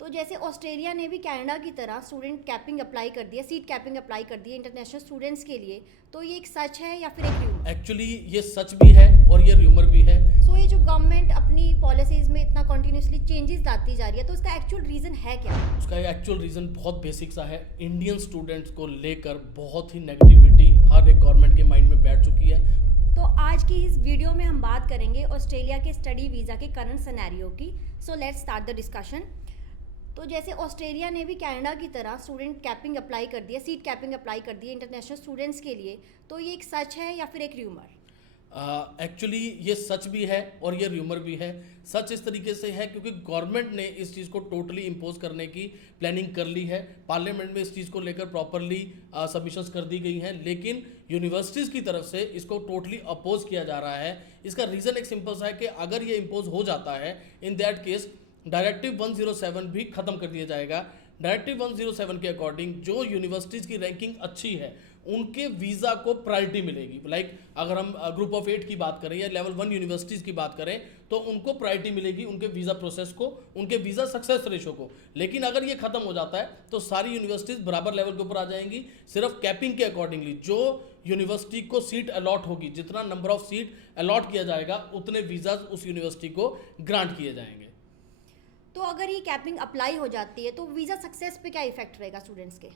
तो जैसे ऑस्ट्रेलिया ने भी कनाडा की तरह स्टूडेंट कैपिंग अप्लाई कर दिया, सीट कैपिंग अप्लाई कर दी है इंटरनेशनल स्टूडेंट्स के लिए, तो ये एक सच है या फिर एक र्यूमर? एक्चुअली ये सच भी है और ये र्यूमर भी है। सो ये जो गवर्नमेंट अपनी पॉलिसीज में इतना कॉन्टिन्यूसली चेंजेस लाती जा रही है, तो उसका एक्चुअल रीज़न है क्या? उसका एक्चुअल रीज़न बहुत बेसिक सा है। इंडियन स्टूडेंट्स को लेकर बहुत ही नेगेटिविटी हर एक गवर्नमेंट के माइंड में बैठ चुकी है। तो आज की इस वीडियो में हम बात करेंगे ऑस्ट्रेलिया के स्टडी वीज़ा के करंट सिनेरियो की। So let's start the discussion. तो जैसे ऑस्ट्रेलिया ने भी कनाडा की तरह स्टूडेंट कैपिंग अप्लाई कर दिया, सीट कैपिंग अप्लाई कर दी है इंटरनेशनल स्टूडेंट्स के लिए, तो ये एक सच है या फिर एक र्यूमर? एक्चुअली ये सच भी है और ये र्यूमर भी है। सच इस तरीके से है क्योंकि गवर्नमेंट ने इस चीज़ को टोटली इम्पोज करने की प्लानिंग कर ली है। पार्लियामेंट में इस चीज़ को लेकर प्रॉपरली सबमिशंस कर दी गई हैं, लेकिन यूनिवर्सिटीज़ की तरफ से इसको टोटली अपोज किया जा रहा है। इसका रीज़न एक सिंपल सा है कि अगर ये इम्पोज हो जाता है, इन दैट केस डायरेक्टिव 107 भी खत्म कर दिया जाएगा। डायरेक्टिव 107 के अकॉर्डिंग जो यूनिवर्सिटीज़ की रैंकिंग अच्छी है उनके वीज़ा को प्रायोरिटी मिलेगी। लाइक अगर हम ग्रुप ऑफ 8 की बात करें या लेवल 1 यूनिवर्सिटीज़ की बात करें तो उनको प्रायोरिटी मिलेगी उनके वीज़ा प्रोसेस को, उनके वीज़ा सक्सेस रेशो को। लेकिन अगर ये खत्म हो जाता है तो सारी यूनिवर्सिटीज़ बराबर लेवल के ऊपर आ जाएंगी। सिर्फ कैपिंग के अकॉर्डिंगली जो यूनिवर्सिटी को सीट अलॉट होगी, जितना नंबर ऑफ सीट अलॉट किया जाएगा उतने वीज़ाज उस यूनिवर्सिटी को ग्रांट किए जाएंगे। तो अगर ये कैपिंग अप्लाई हो जाती है तो वीज़ा सक्सेस पे क्या इफेक्ट रहेगा स्टूडेंट्स के?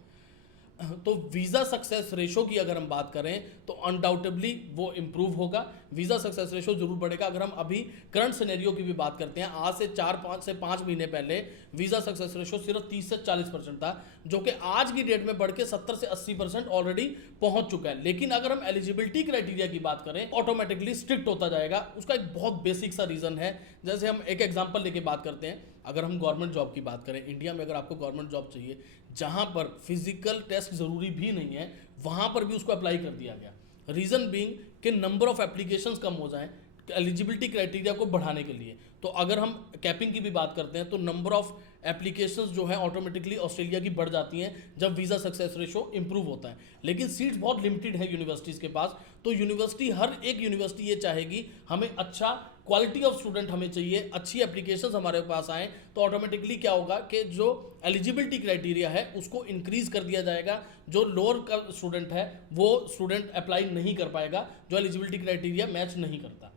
तो वीज़ा सक्सेस रेशो की अगर हम बात करें तो अनडाउटेबली वो इम्प्रूव होगा। वीज़ा सक्सेस रेशो जरूर बढ़ेगा। अगर हम अभी करंट सिनेरियो की भी बात करते हैं, आज से 4-5 महीने पहले वीज़ा सक्सेस रेशो सिर्फ 30 से 40% था, जो कि आज की डेट में बढ़ के 70 से 80% ऑलरेडी पहुंच चुका है। लेकिन अगर हम एलिजिबिलिटी क्राइटेरिया की बात करें ऑटोमेटिकली स्ट्रिक्ट होता जाएगा। उसका एक बहुत बेसिक सा रीज़न है। जैसे हम एक एग्जाम्पल लेके बात करते हैं, अगर हम गवर्नमेंट जॉब की बात करें, इंडिया में अगर आपको गवर्नमेंट जॉब चाहिए जहां पर फिजिकल टेस्ट जरूरी भी नहीं है, वहां पर भी उसको अप्लाई कर दिया गया। रीजन बीइंग कि नंबर ऑफ एप्लीकेशंस कम हो जाएं एलिजिबिलिटी क्राइटेरिया को बढ़ाने के लिए। तो अगर हम कैपिंग की भी बात करते हैं तो नंबर ऑफ एप्लीकेशंस जो है ऑटोमेटिकली ऑस्ट्रेलिया की बढ़ जाती हैं जब वीज़ा सक्सेस रेशो इंप्रूव होता है। लेकिन सीट्स बहुत लिमिटेड है यूनिवर्सिटीज़ के पास। तो यूनिवर्सिटी, हर एक यूनिवर्सिटी ये चाहेगी हमें अच्छा क्वालिटी ऑफ स्टूडेंट हमें चाहिए, अच्छी एप्लीकेशंस हमारे पास आएँ, तो ऑटोमेटिकली क्या होगा कि जो एलिजिबिलिटी क्राइटेरिया है उसको इंक्रीज कर दिया जाएगा। जो लोअर का स्टूडेंट है वो स्टूडेंट अप्लाई नहीं कर पाएगा जो एलिजिबिलिटी क्राइटेरिया मैच नहीं करता।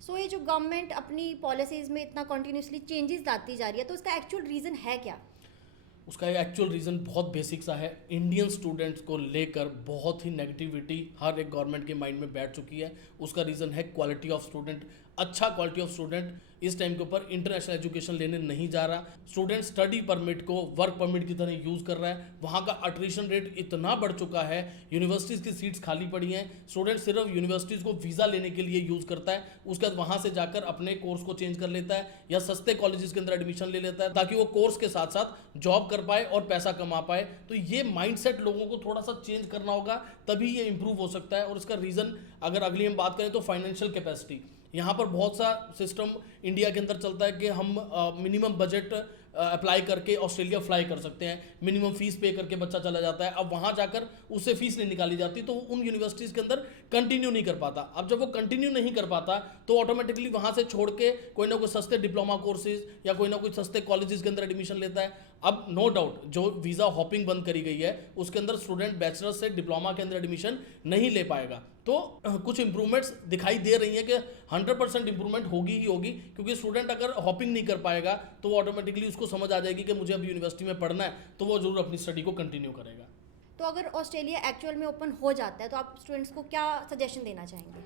सो ये जो गवर्नमेंट अपनी पॉलिसीज में इतना कॉन्टिन्यूसली चेंजेस लाती जा रही है, तो उसका एक्चुअल रीज़न है क्या? उसका एक्चुअल रीज़न बहुत बेसिक सा है। इंडियन स्टूडेंट्स को लेकर बहुत ही नेगेटिविटी हर एक गवर्नमेंट के माइंड में बैठ चुकी है। उसका रीज़न है क्वालिटी ऑफ स्टूडेंट। अच्छा क्वालिटी ऑफ स्टूडेंट इस टाइम के ऊपर इंटरनेशनल एजुकेशन लेने नहीं जा रहा। स्टूडेंट स्टडी परमिट को वर्क परमिट की तरह यूज़ कर रहा है। वहाँ का अट्रिशन रेट इतना बढ़ चुका है, यूनिवर्सिटीज़ की सीट्स खाली पड़ी हैं। स्टूडेंट सिर्फ यूनिवर्सिटीज़ को वीज़ा लेने के लिए यूज़ करता है, उसके बाद वहाँ से जाकर अपने कोर्स को चेंज कर लेता है या सस्ते कॉलेजेस के अंदर एडमिशन ले लेता है ताकि वो कोर्स के साथ साथ जॉब कर पाए और पैसा कमा पाए। तो ये माइंडसेट लोगों को थोड़ा सा चेंज करना होगा, तभी ये इंप्रूव हो सकता है। और इसका रीज़न अगर अगली हम बात करें तो फाइनेंशियल कैपेसिटी। यहाँ पर बहुत सा सिस्टम इंडिया के अंदर चलता है कि हम मिनिमम बजट अप्लाई करके ऑस्ट्रेलिया फ्लाई कर सकते हैं, मिनिमम फीस पे करके बच्चा चला जाता है। अब वहाँ जाकर उससे फीस नहीं निकाली जाती तो उन यूनिवर्सिटीज़ के अंदर कंटिन्यू नहीं कर पाता। अब जब वो कंटिन्यू नहीं कर पाता तो ऑटोमेटिकली वहाँ से छोड़ के कोई ना कोई सस्ते डिप्लोमा कोर्सेज या कोई ना कोई सस्ते कॉलेजेस के अंदर एडमिशन लेता है। अब नो डाउट जो वीज़ा हॉपिंग बंद करी गई है उसके अंदर स्टूडेंट बैचलर से डिप्लोमा के अंदर एडमिशन नहीं ले पाएगा। तो कुछ इंप्रूवमेंट्स दिखाई दे रही हैं कि 100% इंप्रूवमेंट होगी ही होगी, क्योंकि स्टूडेंट अगर हॉपिंग नहीं कर पाएगा तो वो ऑटोमेटिकली उसको समझ आ जाएगी कि मुझे अब यूनिवर्सिटी में पढ़ना है, तो वो जरूर अपनी स्टडी को कंटिन्यू करेगा। तो अगर ऑस्ट्रेलिया एक्चुअल में ओपन हो जाता है तो आप स्टूडेंट्स को क्या सजेशन देना चाहेंगे?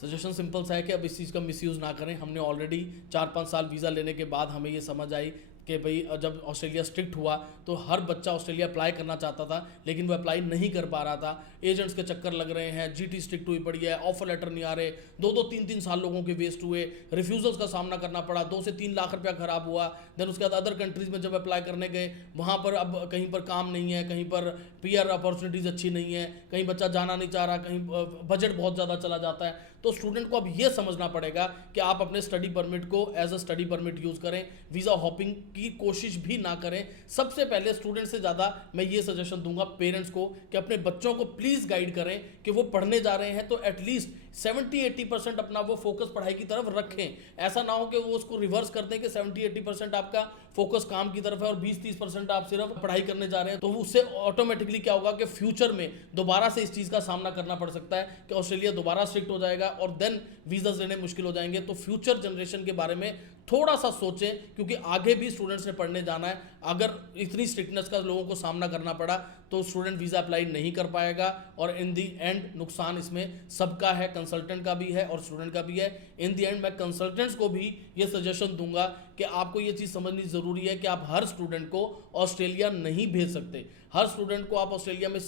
सजेशन सिंपल सा है कि अब इस चीज़ का मिसयूज़ ना करें। हमने ऑलरेडी 4-5 साल वीज़ा लेने के बाद हमें ये समझ आई कि भाई जब ऑस्ट्रेलिया स्ट्रिक्ट हुआ तो हर बच्चा ऑस्ट्रेलिया अप्लाई करना चाहता था लेकिन वो अप्लाई नहीं कर पा रहा था। एजेंट्स के चक्कर लग रहे हैं, जीटी स्ट्रिक्ट हुई पड़ी है, ऑफर लेटर नहीं आ रहे, 2-2 3-3 साल लोगों के वेस्ट हुए, रिफ्यूजल्स का सामना करना पड़ा, 2 से 3 लाख रुपया खराब हुआ। देन उसके बाद अदर कंट्रीज़ में जब अप्लाई करने गए वहाँ पर अब कहीं पर काम नहीं है, कहीं पर पीआर अपॉर्चुनिटीज़ अच्छी नहीं है, कहीं बच्चा जाना नहीं चाह रहा, कहीं बजट बहुत ज़्यादा चला जाता है। तो स्टूडेंट को अब ये समझना पड़ेगा कि आप अपने स्टडी परमिट को as a study permit use करें, वीज़ा हॉपिंग की कोशिश भी ना करें। सबसे पहले स्टूडेंट से ज़्यादा मैं ये सजेशन दूंगा पेरेंट्स को कि अपने बच्चों को प्लीज़ गाइड करें कि वो पढ़ने जा रहे हैं तो एटलीस्ट 70-80% अपना वो फोकस पढ़ाई की तरफ रखें। ऐसा ना हो कि वो उसको रिवर्स कर दें कि 70-80% आपका फोकस काम की तरफ है और 20-30% आप सिर्फ पढ़ाई करने जा रहे हैं। तो उससे ऑटोमेटिकली क्या होगा कि फ्यूचर में दोबारा से इस चीज़ का सामना करना पड़ सकता है कि ऑस्ट्रेलिया दोबारा स्ट्रिक्ट हो जाएगा और देन वीज़ा लेने मुश्किल हो जाएंगे। तो फ्यूचर जनरेशन के बारे में थोड़ा सा सोचें, क्योंकि आगे भी स्टूडेंट्स ने पढ़ने जाना है। अगर इतनी स्ट्रिक्टनेस का लोगों को सामना करना पड़ा तो स्टूडेंट वीज़ा अप्लाई नहीं कर पाएगा और इन दी एंड नुकसान इसमें सबका है, कंसल्टेंट का भी है और स्टूडेंट का भी है। इन दी एंड मैं कंसल्टेंट्स को भी ये सजेशन दूंगा कि आपको ये चीज़ समझनी ज़रूरी है कि आप हर स्टूडेंट को ऑस्ट्रेलिया नहीं भेज सकते। हर स्टूडेंट को आप ऑस्ट्रेलिया में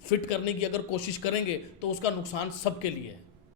फिट करने की अगर कोशिश करेंगे तो उसका नुकसान सबके लिए है।